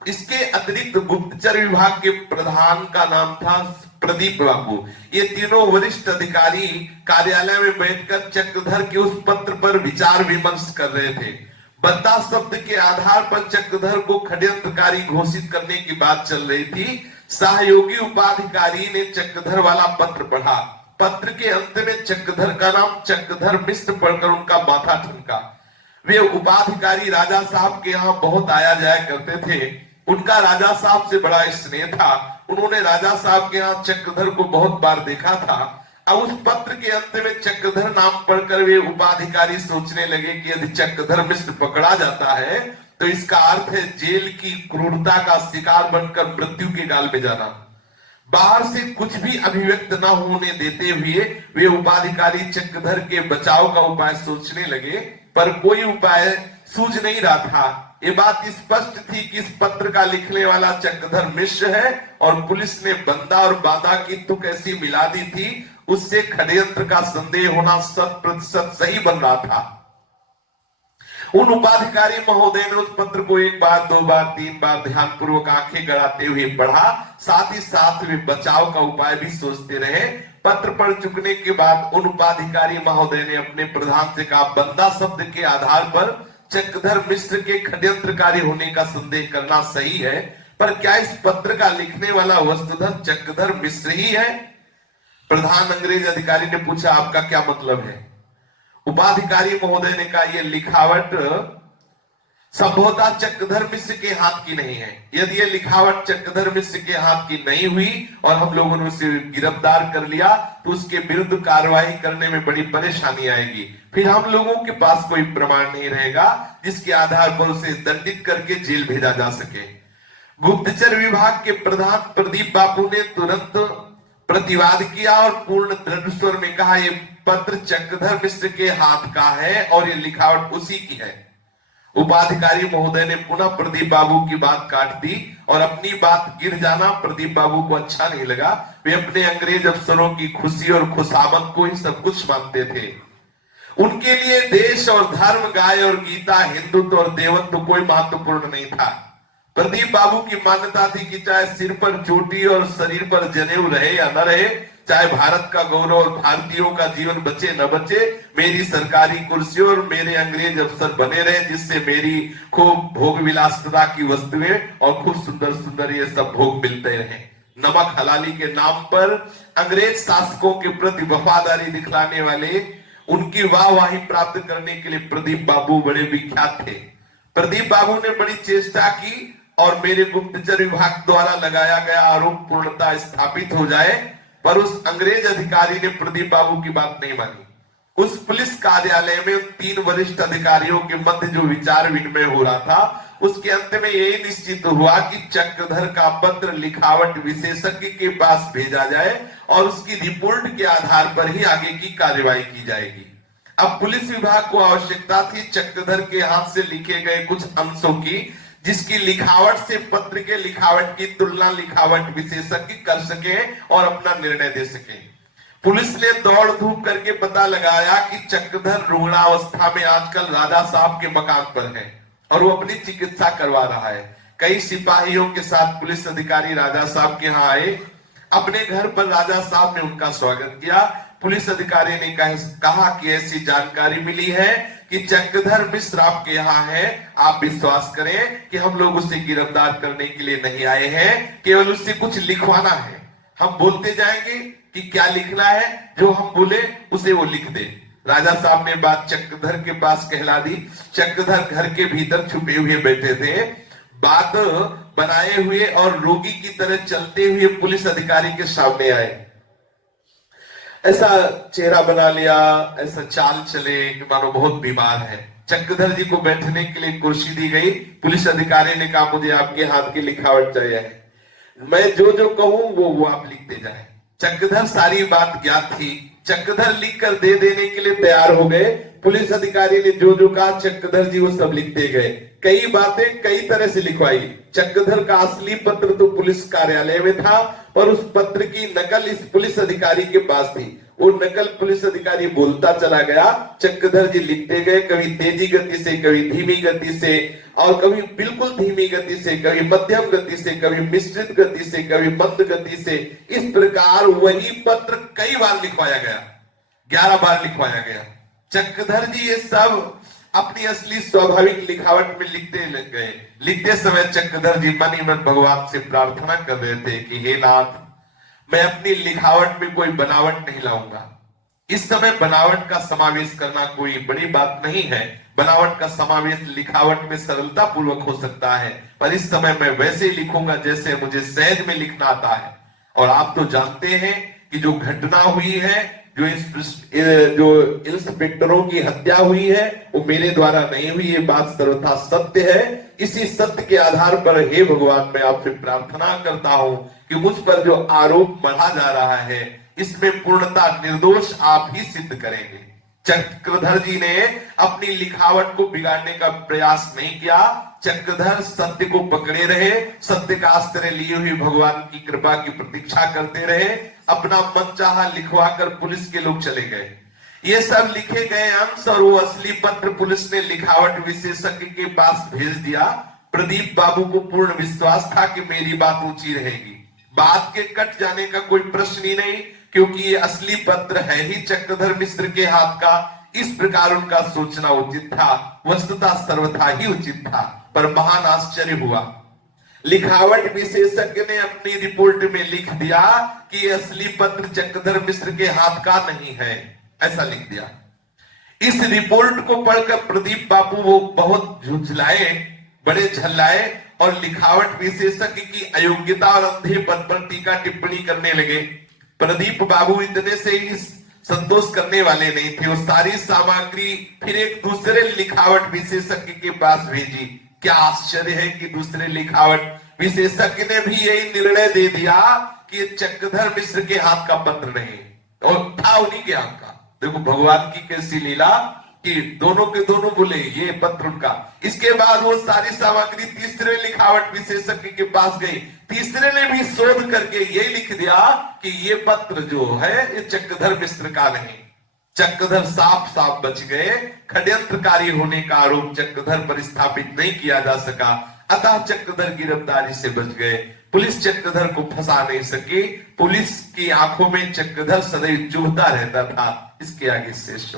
इसके अतिरिक्त गुप्तचर विभाग के प्रधान का नाम था प्रदीप बाबू। ये तीनों वरिष्ठ अधिकारी कार्यालय में बैठकर चक्रधर के उस पत्र पर विचार विमर्श कर रहे थे। बंदा शब्द के आधार पर चक्रधर को षड्यंत्रकारी घोषित करने की बात चल रही थी। सहयोगी उपाधिकारी ने चक्रधर वाला पत्र पढ़ा। पत्र के अंत में चक्रधर का नाम चक्रधर मिश्र पढ़कर उनका माथा ठनका। वे उपाधिकारी राजा साहब के यहाँ बहुत आया जाया करते थे। उनका राजा साहब से बड़ा स्नेह था। उन्होंने राजा साहब के यहाँ चक्रधर को बहुत बार देखा था। अब उस पत्र के अंत में चक्रधर नाम पढ़कर वे उपाधिकारी सोचने लगे कि यदि चक्रधर मिश्र पकड़ा जाता है तो इसका अर्थ है जेल की क्रूरता का शिकार बनकर मृत्यु के गाल में जाना। बाहर से कुछ भी अभिव्यक्त न होने देते हुए वे उपाधिकारी चक्रधर के बचाव का उपाय सोचने लगे, पर कोई उपाय सूझ नहीं रहा था। ये बात स्पष्ट थी कि इस पत्र का लिखने वाला चक्रधर मिश्र है और पुलिस ने बंदा और बाधा की तुक ऐसी मिला दी थी, उससे षड्यंत्र का संदेह होना 100% सही बन रहा था। उन उपाधिकारी महोदय ने उस पत्र को एक बार, दो बार, तीन बार ध्यानपूर्वक आंखें गड़ाते हुए पढ़ा। साथ ही साथ वे बचाव का उपाय भी सोचते रहे। पत्र पढ़ चुकने के बाद उन उपाधिकारी महोदय ने अपने प्रधान से कहा, बंदा शब्द के आधार पर चक्रधर मिश्र के षड्यंत्रकारी होने का संदेह करना सही है, पर क्या इस पत्र का लिखने वाला वस्तुतः चक्रधर मिश्र ही है? प्रधान अंग्रेज अधिकारी ने पूछा, आपका क्या मतलब है? उपाधिकारी महोदय ने कहा, यह लिखावट संभवतः चक्रधर मिश्र के हाथ की नहीं है। यदि यह लिखावट चक्रधर मिश्र के हाथ की नहीं हुई और हम लोगों ने उसे गिरफ्तार कर लिया तो उसके विरुद्ध कार्रवाई करने में बड़ी परेशानी आएगी। फिर हम लोगों के पास कोई प्रमाण नहीं रहेगा जिसके आधार पर उसे दंडित करके जेल भेजा जा सके। गुप्तचर विभाग के प्रधान प्रदीप बाबू ने तुरंत प्रतिवाद किया और पूर्ण दृढ़ स्वर में कहा, यह पत्र चक्रधर मिश्र के हाथ का है और ये लिखावट उसी की है। उपाधिकारी महोदय ने पुनः प्रदीप बाबू की बात काट दी और अपनी बात गिर जाना प्रदीप बाबू को अच्छा नहीं लगा। वे अपने अंग्रेज अफसरों की खुशी और खुशामद को ही सब कुछ मानते थे। उनके लिए देश और धर्म, गाय और गीता, हिंदुत्व और देवत्व कोई महत्वपूर्ण नहीं था। प्रदीप बाबू की मान्यता थी कि चाहे सिर पर चोटी और शरीर पर जनेऊ रहे या न रहे, चाहे भारत का गौरव और भारतीयों का जीवन बचे न बचे, मेरी सरकारी कुर्सी और मेरे अंग्रेज अफसर बने रहे, जिससे मेरी खूब भोग विलासिता की वस्तुएं और खूब सुंदर सुंदर ये सब भोग मिलते रहे। नमक हलाली के नाम पर अंग्रेज शासकों के प्रति वफादारी दिखलाने वाले, उनकी वाहवाही प्राप्त करने के लिए प्रदीप बाबू बड़े विख्यात थे। प्रदीप बाबू ने बड़ी चेष्टा की और मेरे गुप्तचर विभाग द्वारा लगाया गया आरोप पूर्णतः स्थापित हो जाए। पर उस अंग्रेज अधिकारी ने प्रदीप बाबू की बात नहीं मानी। उस पुलिस कार्यालय में उन 3 वरिष्ठ अधिकारियों के मध्य जो विचार विनिमय हो रहा था, उसके अंत में यही निश्चित हुआ कि चक्रधर का पत्र लिखावट विशेषज्ञ के पास भेजा जाए और उसकी रिपोर्ट के आधार पर ही आगे की कार्यवाही की जाएगी। अब पुलिस विभाग को आवश्यकता थी चक्रधर के हाथ से लिखे गए कुछ अंशों की, जिसकी लिखावट से पत्र के लिखावट की तुलना लिखावट विशेषज्ञ कर सके और अपना निर्णय दे सके। पुलिस ने दौड़ धूप करके पता लगाया कि चक्रधर रुग्णावस्था में आजकल राजा साहब के मकान पर है और वो अपनी चिकित्सा करवा रहा है। कई सिपाहियों के साथ पुलिस अधिकारी राजा साहब के यहाँ आए। अपने घर पर राजा साहब ने उनका स्वागत किया। पुलिस अधिकारी ने कहा कि ऐसी जानकारी मिली है कि चक्रधर मिश्र आपके यहाँ है। आप विश्वास करें कि हम लोग उसे गिरफ्तार करने के लिए नहीं आए हैं, केवल उससे कुछ लिखवाना है। हम बोलते जाएंगे कि क्या लिखना है, जो हम बोले उसे वो लिख दे। राजा साहब ने बात चक्रधर के पास कहला दी। चक्रधर घर के भीतर छुपे हुए बैठे थे। बात बनाए हुए और रोगी की तरह चलते हुए पुलिस अधिकारी के सामने आए। ऐसा चेहरा बना लिया, ऐसा चाल चले कि मानो बहुत बीमार है। चक्रधर जी को बैठने के लिए कुर्सी दी गई। पुलिस अधिकारी ने कहा मुझे आपके हाथ की लिखावट चाहिए है, मैं जो जो कहूं वो आप लिखते जाए। चक्रधर सारी बात ज्ञात थी। चक्रधर लिख कर दे देने के लिए तैयार हो गए। पुलिस अधिकारी ने जो जो कहा चक्रधर जी वो सब लिखते गए। कई बातें कई तरह से लिखवाई। चक्रधर का असली पत्र तो पुलिस कार्यालय में था और उस पत्र की नकल इस पुलिस अधिकारी के पास थी। वो नकल पुलिस अधिकारी बोलता चला गया, चक्रधर जी लिखते गए, कभी तेजी गति से, कभी धीमी गति से, और कभी बिल्कुल धीमी गति से, कभी मध्यम गति से, कभी मिश्रित गति से, कभी मंद गति से। इस प्रकार वही पत्र कई बार लिखवाया गया, 11 बार लिखवाया गया। चक्रधर जी ये सब अपनी असली स्वाभाविक लिखावट में लिखते गए। लिखते समय चक्रधर जी मन ही मन भगवान से प्रार्थना कर रहे थे कि हे नाथ, मैं अपनी लिखावट में कोई बनावट नहीं लाऊंगा। इस समय बनावट का समावेश करना कोई बड़ी बात नहीं है। बनावट का समावेश लिखावट में सरलता पूर्वक हो सकता है, पर इस समय मैं वैसे ही लिखूंगा जैसे मुझे सहज में लिखना आता है। और आप तो जानते हैं कि जो घटना हुई है, जो इंस्पेक्टरों की हत्या हुई है, वो मेरे द्वारा नहीं हुई। ये बात सर्वथा सत्य है। इसी सत्य के आधार पर हे भगवान, मैं आपसे प्रार्थना करता हूं कि मुझ पर जो आरोप मढ़ा जा रहा है, इसमें पूर्णता निर्दोष आप ही सिद्ध करेंगे। चक्रधर जी ने अपनी लिखावट को बिगाड़ने का प्रयास नहीं किया। चक्रधर सत्य को पकड़े रहे, सत्य का आश्रय लिए हुए भगवान की कृपा की प्रतीक्षा करते रहे। अपना मनचाहा लिखवा कर पुलिस के लोग चले गए। ये सब लिखे गए अंश और वो असली पत्र पुलिस ने लिखावट विशेषज्ञ के पास भेज दिया। प्रदीप बाबू को पूर्ण विश्वास था कि मेरी बात ऊंची रहेगी, बात के कट जाने का कोई प्रश्न ही नहीं, क्योंकि ये असली पत्र है ही चक्रधर मिश्र के हाथ का। इस प्रकार उनका सोचना उचित था, वस्तुतः सर्वथा ही उचित था। पर महान आश्चर्य हुआ, लिखावट विशेषज्ञ ने अपनी रिपोर्ट में लिख दिया कि ये असली पत्र चक्रधर मिश्र के हाथ का नहीं है, ऐसा लिख दिया। इस रिपोर्ट को पढ़कर प्रदीप बाबू वो बहुत झुंझलाए, बड़े झल्लाए और लिखावट विशेषज्ञ की अयोग्यता और अंधेपन पर टीका टिप्पणी करने लगे। प्रदीप बाबू इतने से ही संतोष करने वाले नहीं थे। वो सारी सामग्री फिर एक दूसरे लिखावट विशेषज्ञ के पास भेजी। क्या आश्चर्य है कि दूसरे लिखावट विशेषज्ञ ने भी यही निर्णय दे दिया कि ये चक्रधर मिश्र के हाथ का पत्र नहीं और था उन्हीं के हाथ का। देखो भगवान की कैसी लीला कि दोनों के दोनों बोले ये पत्र उनका। इसके बाद वो सारी सामग्री तीसरे लिखावट विशेषज्ञ के पास गई। तीसरे ने भी शोध करके ये लिख दिया कि ये पत्र जो है ये चक्रधर मिश्र का नहीं। चक्रधर साफ साफ बच गए। षड्यंत्रकारी होने का आरोप चक्रधर पर स्थापित नहीं किया जा सका, अतः चक्रधर गिरफ्तारी से बच गए। पुलिस चक्रधर को फंसा नहीं सकी। पुलिस की आंखों में चक्रधर सदैव चुभता रहता था। इसके आगे शेष